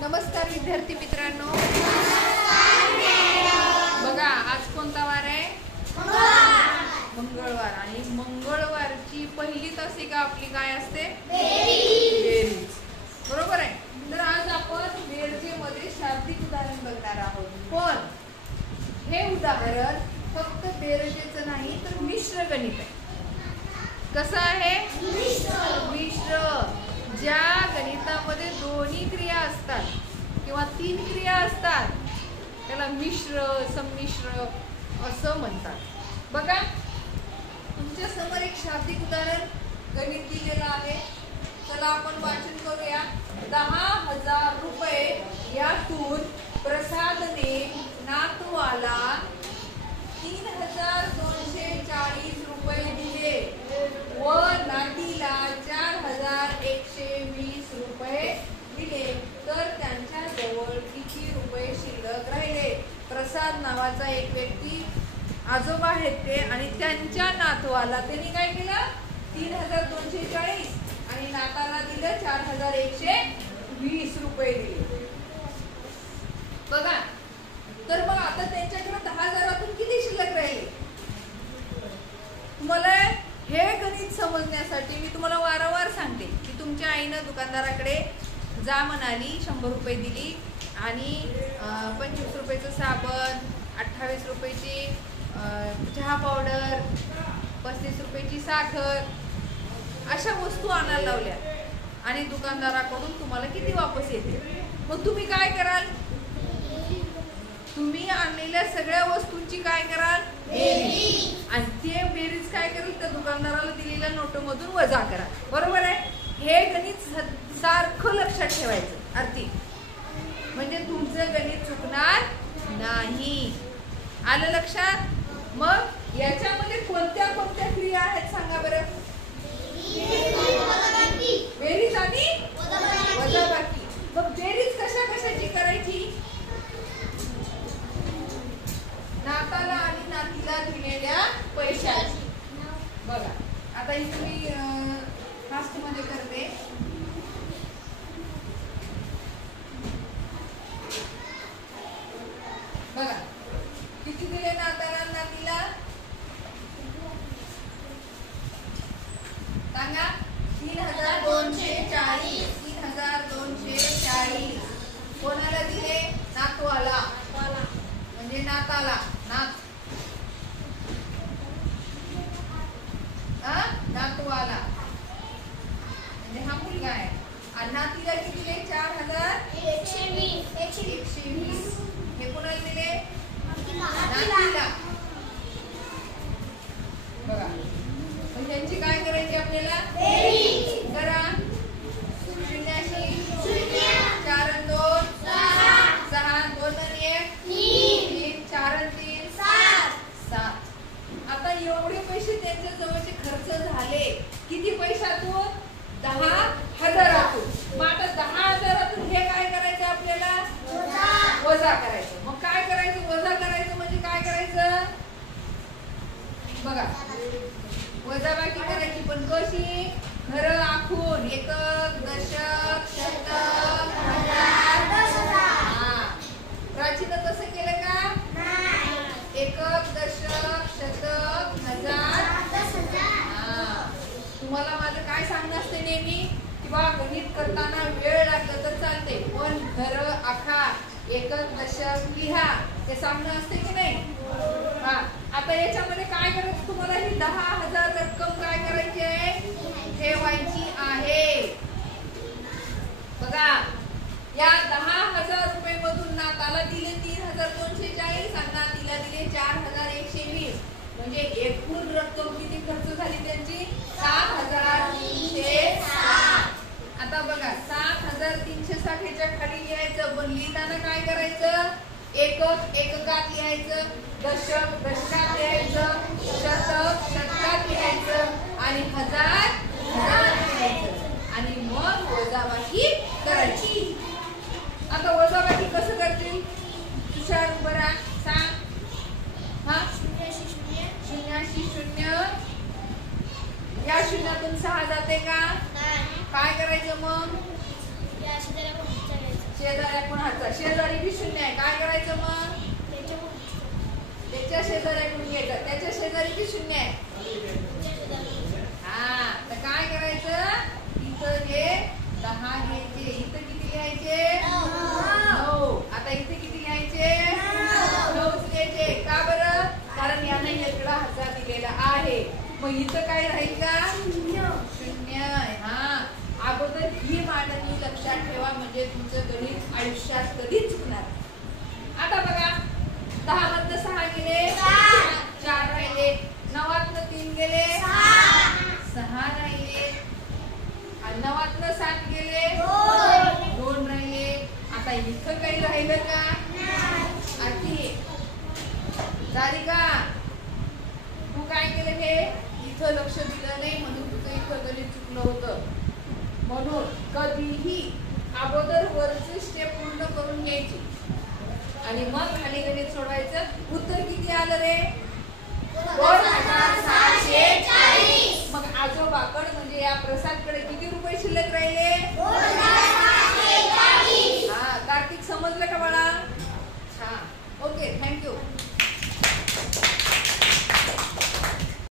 नमस्कार विद्यार्थी मित्रांनो, बघा आज कोणता वार आहे? मंगळवार. आणि मंगळवारची पहिली तासिका आपली काय असते? बेरीज. बरोबर आहे. तर आज आपण बेरजेमध्ये शाब्दिक उदाहरण बघणार आहोत. पण हे उदाहरण फक्त बेरजेचं नाही तर मिश्र गणित आहे. कसं आहे? मिश्र. ज्या गणितामध्ये दोन्ही क्रिया असतात किंवा तीन क्रिया असतात त्याला मिश्र, संमिश्र असं म्हणतात. बघा तुमच्या समोर एक शाब्दिक उदाहरण गणित दिलेलं आहे. चला आपण वाचन करूया. 10,000 रुपये यातून प्रसादने नातवाला 3,240 रुपये दिले व नातीला 4,120 रुपये दिले, तर त्यांच्या जवळ किती रुपये शिल्लक राहिले? प्रसाद नावाचा एक व्यक्ती, आजोबा आहेत ते, आणि त्यांच्या नातवाला त्यांनी काय केलं? 3,240 आणि नाताला दिलं 4,120 रुपये दिले. बघा तर मग आता त्यांच्याकडे 10,000तून किती शिल्लक राहिले? तुम्हाला हे गणित समजण्यासाठी मी तुम्हाला वारंवार सांगते की तुमच्या आईनं दुकानदाराकडे जा म्हणाली, 100 रुपये दिली आणि 25 रुपयाचं साबण, 28 रुपयाची चहा पावडर, 35 रुपयाची साखर, अशा वस्तू आणायला लावल्या आणि दुकानदाराकडून तुम्हाला किती वापस येते? मग तुम्ही काय कराल? तुम्ही आणलेल्या सगळ्या वस्तूंची काय कराल? बेरीज. आणि ते बेरीज काय करेल? त्या दुकानदाराला दिलेल्या नोटमधून वजा करा. बरोबर आहे. हे गणित सारखं लक्षात ठेवायचं अर्थी, म्हणजे तुमचं गणित चुकणार नाही. आलं लक्षात? मग याच्यामध्ये कोणत्या कोणत्या क्रिया आहेत सांगा बरं? बेरीज आणि वजाबाकी. मग बेरीज कशा कशाची करायची? नाताला आणि नातीला दिलेल्या पैशाची. बघा आता इथे मी फास्ट मध्ये करते. बघा किती दिले नाताला आणि नातीला? सांगा. 3,240. 3,240 कोणाला दिले? नातवाला, म्हणजे नाताला. नातवाला म्हणजे हा मुलगा आहे. आणि नातीला किती दिले? 4,120. हे कोणाला दिले? नातीला. बघा मग यांची काय करायची आपल्याला? करा. 0 4 आणि 2 6 2 आणि 1 3 4 आणि 3 7. आता एवढे पैसे त्यांच्या जवळचे खर्च झाले. किती पैशातून? 10,000तून. मग आता 10,000तून हे काय करायचं आपल्याला? वजा करायचं. मग काय करायचं? वजा करायचं म्हणजे काय करायचं? बघा वजाबाकी करायची, पण कशी? खरं आखून. एकक, दशक, शतक, हजार, प्राचीन तसं केलं का? एकक, दशक, शतक, हजार. तुम्हाला माझं काय सांगणं असते नेहमी की बा गणित करताना वेळ लागला तर चालते, पण खरं आखा, एकक, दशक लिहा, हे सांगणं असते की नाही? आता याच्यामध्ये काय करायचं? तुम्हाला ही 10,000 रक्कम काय करायची आहे? ठेवायची आहे. बघा या 10,000 रुपये मधून नाताला दिले 3,240 आणि नातीला दिले 4,120, म्हणजे एकूण रक्कम किती खर्च झाली त्यांची? 7,360. आता बघा 7,360 ह्याच्या खाली लिहायचं, पण लिहिताना काय करायचं? एकक एककात लिहायचं, दशक दशकात लिहायचं, शतक शतकात लिहायचं आणि हजार हजारात लिहायचं आणि मग वजाबाकी करायची. आता वजाबाकी कसं करतील? तुषार बरा सांग. 0 या शून्यातून 6 जाते का? काय करायचं मग? शेजाऱ्याकडून हातचा. शेजारी बी शून्य आहे. काय करायचं मग? त्याच्या शेजाऱ्याकडून घ्यायचं. त्याच्या शेजारी बी शून्य आहे. हा, तर काय करायचं? इथं हे 10 घ्यायचे. इथं किती लिहायचे? 9. आता इथे किती लिहायचे? 9 लिहायचे. का बरं? कारण याने इकडं हजार दिलेला आहे. मग इथं काय राहील का? शून्य. हा, अगोदर ही मांडणी लक्षात ठेवा, म्हणजे तुमचं गणित आयुष्यात कधीच चुकणार. आता बघा, 10 मधनं 6 गेले, 4 राहिले. 9तनं 3 गेले, 6 राहिले. आणि 9तनं 7 गेले, 2 राहिले. आता इथं काही राहिलं का? आधी झाली का? तू काय केलं? हे इथं लक्ष दिलं नाही म्हणून तुझं इथं गणित चुकलं होतं. म्हणून कधीही अगोदर वरची स्टेप पूर्ण करून घ्यायची आणि मग खाली गणित सोडवायचं. उत्तर किती आलं रे? 2640. मग आजोबाकडे म्हणजे या प्रसादकडे किती रुपये शिल्लक राहिले?